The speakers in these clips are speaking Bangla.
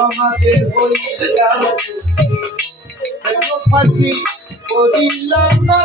আমাদের হইয়া কেন ফাঁসি করিলাম না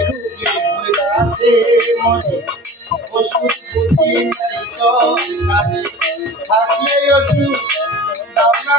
রুগী আছে মনে। ওষুধ বুঝি নাই সব সাথে। থাকলে ওষুধ দাও না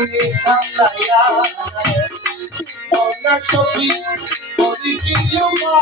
মনে সামলাইয়া। অন্য সখী করি কি মা